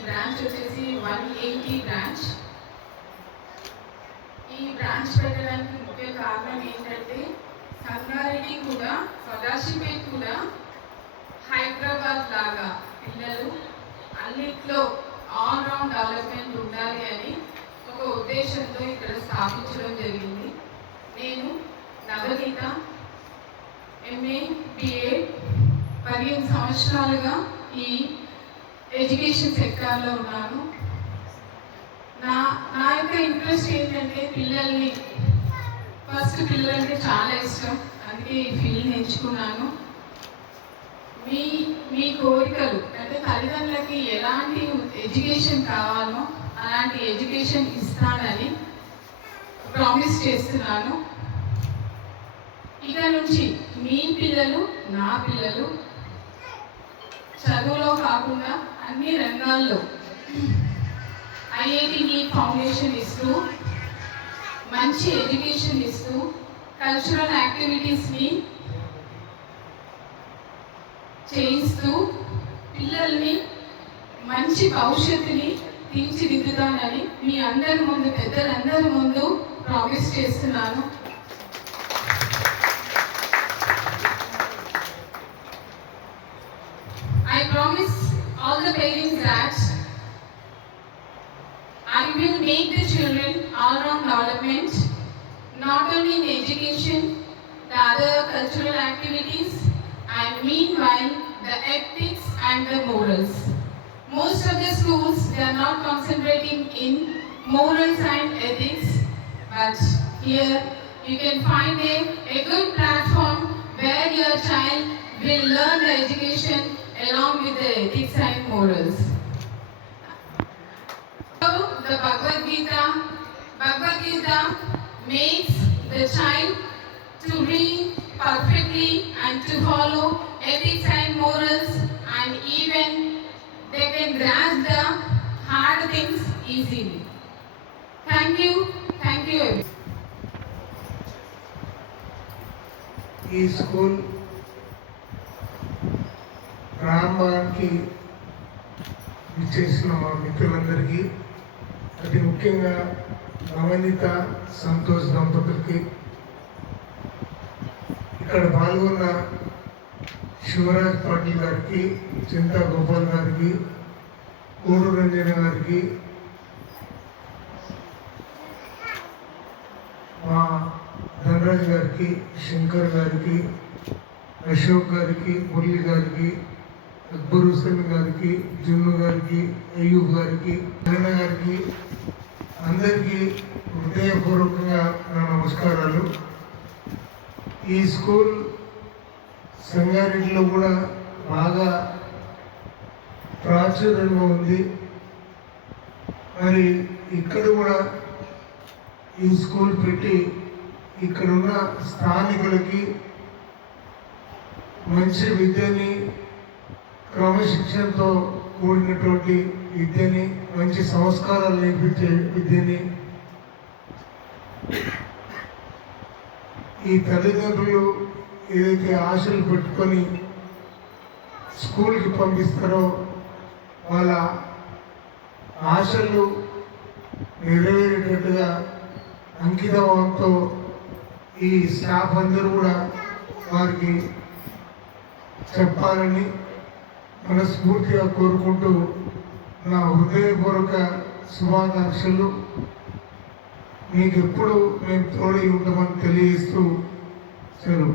Branch వచ్చేసి one eighty branch ఈ branch పెట్టడానికి ముఖ్య కారణం ఏంటంటే సంగారెడ్డి కూడా సదాశివ అన్నిట్లో ఆల్ రౌండ్ డెవలప్మెంట్ ఉండాలి అని ఒక ఉద్దేశంతో ఇక్కడ స్థాపించడం జరిగింది. నేను నవనీత ఎంఏ బిఏ పదిహేను సంవత్సరాలుగా ఈ ఎడ్యుకేషన్ సెక్టార్లో ఉన్నాను. నా నా యొక్క ఇంట్రెస్ట్ ఏంటంటే పిల్లల్ని ఫస్ట్ పిల్లలంటే చాలా ఇష్టం. అందుకే ఈ ఫీల్డ్ ఎంచుకున్నాను మీ మీ కోరికలు తల్లిదండ్రులకి ఎలాంటి ఎడ్యుకేషన్ కావాలో అలాంటి ఎడ్యుకేషన్ ఇస్తానని ప్రామిస్ చేస్తున్నాను. ఇక నుంచి మీ పిల్లలు నా పిల్లలు చదువులో కాకుండా అన్ని రంగాల్లో ఐఐటి ఫౌండేషన్ ఇస్తూ మంచి ఎడ్యుకేషన్ ఇస్తూ కల్చరల్ యాక్టివిటీస్ని చేయిస్తూ పిల్లల్ని మంచి భవిష్యత్తుని తీర్చిదిద్దుతానని మీ అందరి ముందు పెద్దలందరి ముందు ప్రామిస్ చేస్తున్నాను. I promise all the parents that I will make the children all round development not only in education the other cultural activities and meanwhile the ethics and the morals. Most of the schools they are not concentrating in morals and ethics, but here you can find a, a good platform where your child will learn the education along with the ethics and morals. So, the Bhagavad Gita, Bhagavad Gita makes the child to read perfectly and to follow ethics and morals and even they can grasp the hard things easily. Thank you, thank you everyone. ఈ school ప్రారంభానికి ఇచ్చేసిన మా మిత్రులందరికీ అతి ముఖ్యంగా నవనీత సంతోష్ దంపతులకి ఇక్కడ పాల్గొన్న శివరాజ్ పాటిల్ గారికి చింతా గోపాల్ గారికి కోడు రంజన గారికి మా ధనరాజ్ గారికి శంకర్ గారికి అశోక్ గారికి మురళి గారికి అక్బర్ హుసేన్ గారికి జున్ను గారికి అయ్యూబ్ గారికి కిరణ్ గారికి అందరికీ హృదయపూర్వకంగా నా నమస్కారాలు. ఈ స్కూల్ సంగారెడ్డిలో కూడా బాగా ప్రాచుర్యంగా ఉంది. మరి ఇక్కడ కూడా ఈ స్కూల్ పెట్టి ఇక్కడున్న స్థానికులకి మంచి విద్యని క్రమశిక్షణతో కూడినటువంటి విద్యని మంచి సంస్కారాలు నేర్పించే విద్యని ఈ తల్లిదండ్రులు ఏదైతే ఆశలు పెట్టుకొని స్కూల్కి పంపిస్తారో వాళ్ళ ఆశలు నెరవేరేటట్టుగా అంకితభావంతో ఈ స్టాఫ్ అందరూ కూడా వారికి చెప్పాలని మనస్ఫూర్తిగా కోరుకుంటూ నా హృదయపూర్వక శుభాకాంక్షలు. మీకు ఎప్పుడు మేము తోడై ఉంటామని తెలియజేస్తూ సెలవు.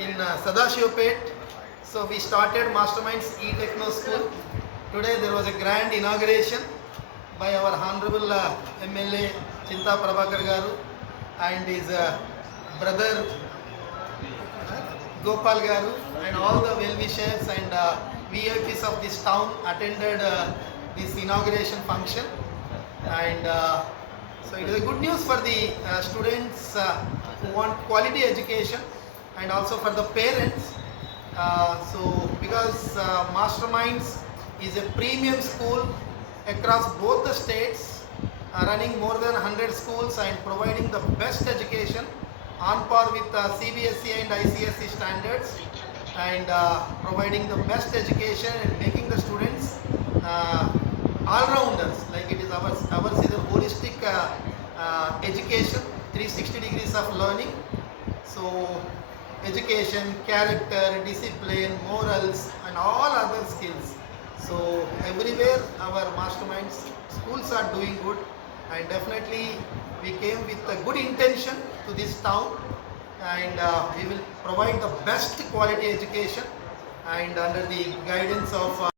in uh, Sadashivpet. So we started Masterminds E-Techno School. Today there was a grand inauguration by our Honorable uh, MLA Chinta Prabhakar Garu and his uh, brother uh, Gopal Garu and all the well-wishers and uh, VIPs of this town attended uh, this inauguration function and uh, so it is a good news for the uh, students uh, who want quality education and also for the parents. Uh, so because uh, Masterminds is a premium school across both the states, uh, running more than 100 schools and providing the best education on par with uh, CBSE and ICSE standards and uh, providing the best education and making the students uh, all-rounders like it is ours ours is a holistic uh, uh, education 360 degrees of learning so education character discipline morals and all other skills. So everywhere our masterminds schools are doing good. And definitely we came with a good intention to this town. And uh, we will provide the best quality education. And under the guidance of uh,